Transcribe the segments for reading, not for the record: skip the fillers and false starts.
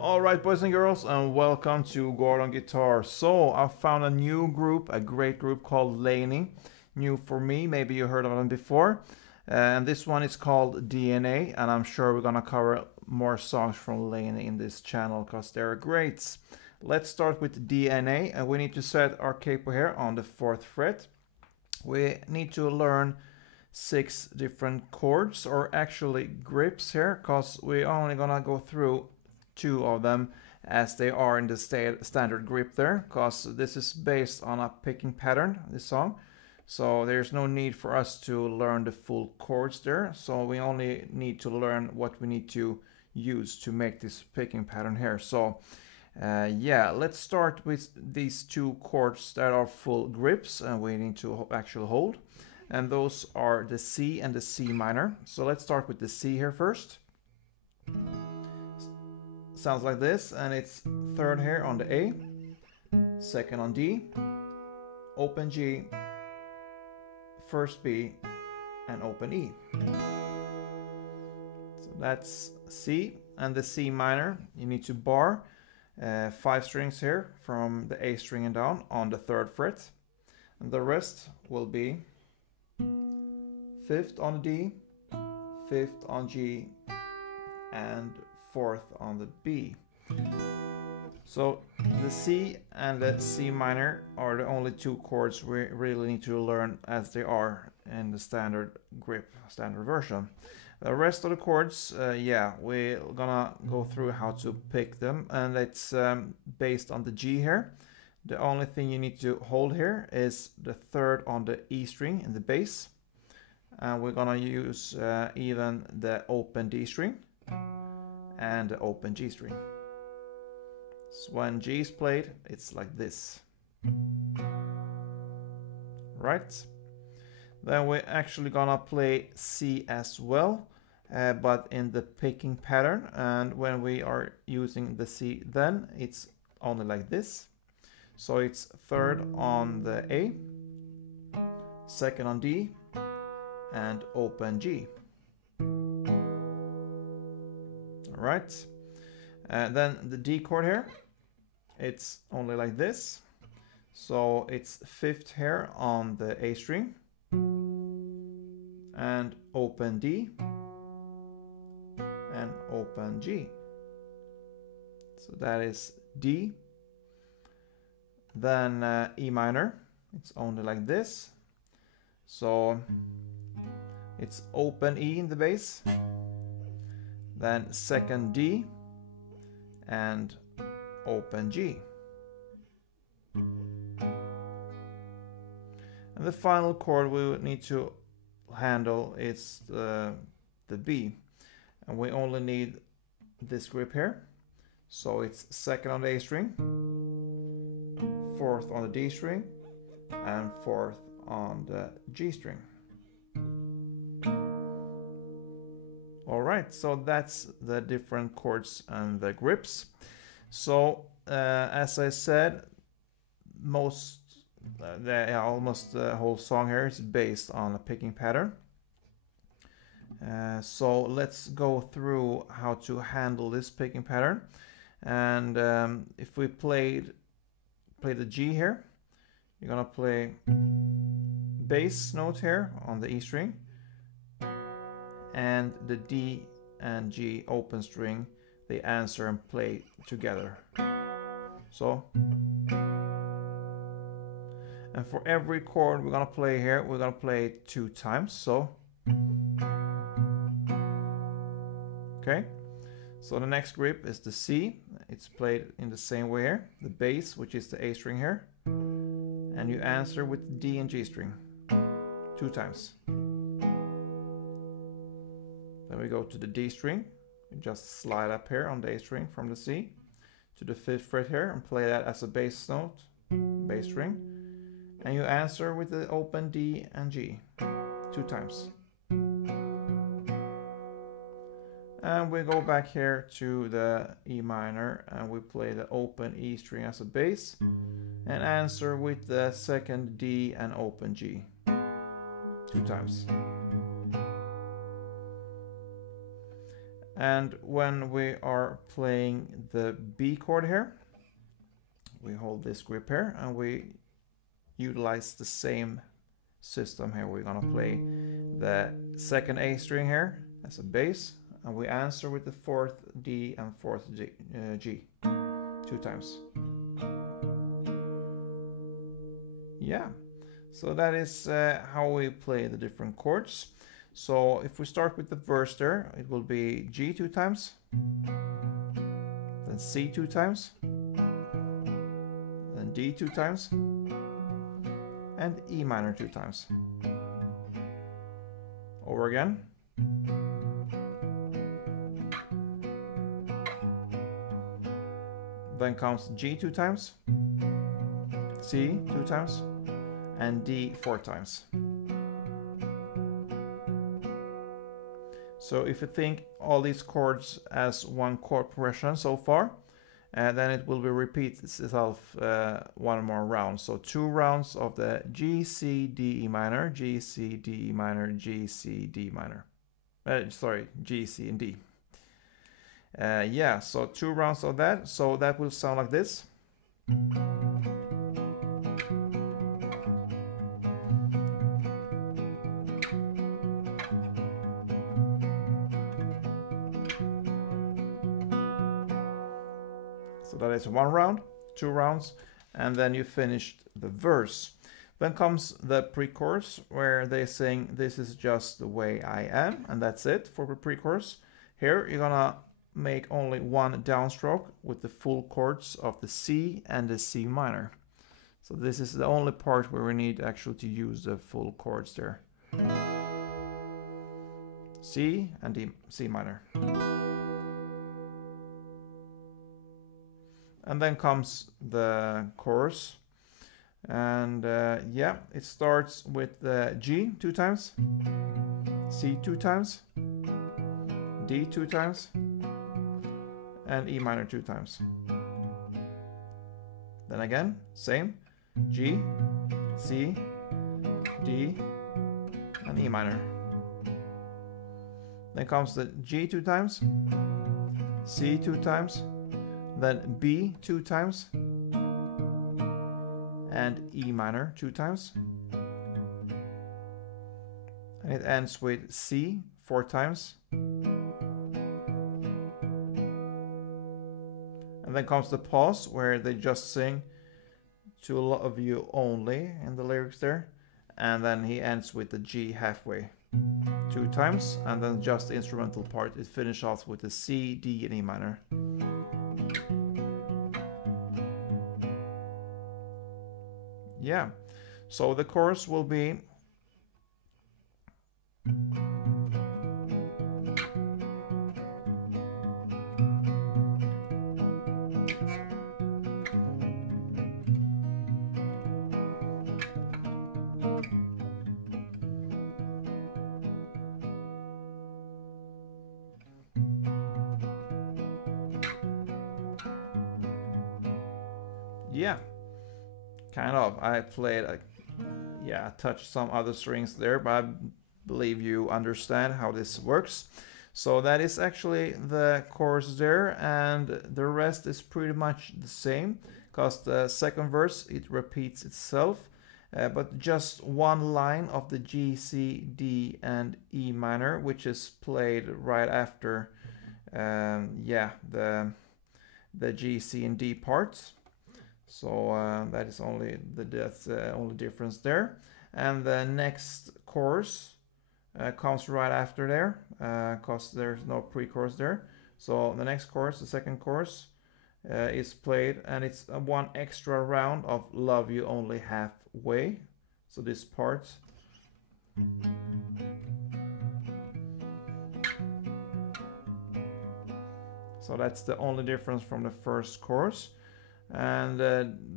Alright, boys and girls, and welcome to Gordon Guitar. So I found a new group, a great group called LANY. New for me, maybe you heard of them before. And this one is called DNA, and I'm sure we're gonna cover more songs from LANY in this channel because they're great. Let's start with DNA, and we need to set our capo here on the 4th fret. We need to learn 6 different chords, or actually grips here, because we're only gonna go through 2 of them as they are in the standard grip there, because this is based on a picking pattern, this song. So there's no need for us to learn the full chords there. So we only need to learn what we need to use to make this picking pattern here. So yeah, let's start with these 2 chords that are full grips and we need to actually hold. And those are the C and the C minor. So let's start with the C here first. Sounds like this, and it's 3rd here on the A, 2nd on D, open G, 1st B, and open E. So that's C, and the C minor, you need to bar 5 strings here from the A string and down on the 3rd fret, and the rest will be 5th on the D, 5th on G, and 4th on the B. So the C and the C minor are the only 2 chords we really need to learn as they are in the standard grip, standard version. The rest of the chords, yeah, we're gonna go through how to pick them, and it's based on the G here. The only thing you need to hold here is the 3rd on the E string in the bass, and we're gonna use even the open D string and the open G string. So when G is played, it's like this. Right? Then we're actually gonna play C as well, but in the picking pattern. And when we are using the C, then it's only like this. So it's 3rd on the A, 2nd on D, and open G. Right, then the D chord here, it's only like this. So it's 5th here on the A string and open D and open G. So that is D. Then E minor, it's only like this. So it's open E in the bass, then 2nd D and open G. And the final chord we would need to handle is the B, and we only need this grip here. So it's 2nd on the A string, 4th on the D string, and 4th on the G string. Alright, so that's the different chords and the grips. So as I said, almost the whole song here is based on a picking pattern. So let's go through how to handle this picking pattern. And if we play the G here, you're gonna play bass note here on the E string, and the D and G open string, they answer and play together. So, and for every chord we're gonna play here, we're gonna play it 2 times. So, okay. So the next grip is the C. It's played in the same way here. The bass, which is the A string here, and you answer with the D and G string 2 times. Then we go to the D string. You just slide up here on the A string from the C to the 5th fret here and play that as a bass note, bass string. And you answer with the open D and G 2 times. And we go back here to the E minor and we play the open E string as a bass and answer with the second D and open G 2 times. And when we are playing the B chord here, we hold this grip here and we utilize the same system here. We're gonna play the second A string here as a bass and we answer with the fourth D and fourth G 2 times. Yeah, so that is how we play the different chords. So if we start with the verse there, it will be G 2 times, then C 2 times, then D 2 times, and E minor 2 times. Over again. Then comes G 2 times, C 2 times, and D 4 times. So if you think all these chords as one chord progression so far, then it will be repeat itself one more round. So 2 rounds of the G, C, D, E minor, G, C, D, E minor, G, C, D minor. Sorry, G, C, and D. Yeah, so 2 rounds of that. So that will sound like this. So that is 1 round, 2 rounds, and then you finished the verse. Then comes the pre-chorus where they sing "This is just the way I am," and that's it for the pre-chorus. Here you're gonna make only 1 downstroke with the full chords of the C and the C minor. So this is the only part where we need actually to use the full chords there. C and D, C minor. And then comes the chorus. And yeah, it starts with the G 2 times, C 2 times, D 2 times, and E minor 2 times. Then again, same, G, C, D, and E minor. Then comes the G 2 times, C 2 times, then B 2 times, and E minor 2 times. And it ends with C 4 times. And then comes the pause where they just sing "To Love You Only" in the lyrics there. And then he ends with the G halfway 2 times. And then just the instrumental part, it finishes off with the C, D, and E minor. Yeah, so the chorus will be yeah, kind of. I played yeah, touched some other strings there, but I believe you understand how this works. So that is actually the chorus there, and the rest is pretty much the same, because the second verse, it repeats itself, but just 1 line of the G, C, D, and E minor, which is played right after yeah, the G, C, and D parts. So that is only that's only difference there. And the next chorus comes right after there, because there's no pre-chorus there. So the next chorus, the second chorus, is played, and it's 1 extra round of "Love You Only Halfway." So this part. So that's the only difference from the first chorus. And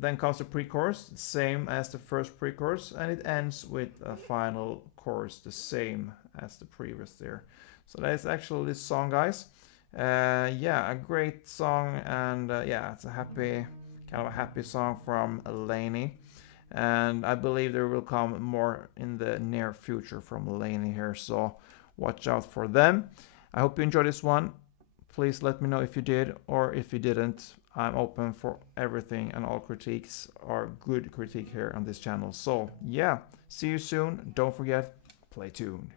then comes the pre-chorus, same as the first pre-chorus, and it ends with a final chorus, the same as the previous there. So that is actually this song, guys. Yeah, a great song, and yeah, it's a happy, kind of a happy song from LANY. And I believe there will come more in the near future from LANY here, so watch out for them. I hope you enjoyed this one. Please let me know if you did, or if you didn't. I'm open for everything, and all critiques are good critique here on this channel. So yeah, see you soon. Don't forget, play tuned.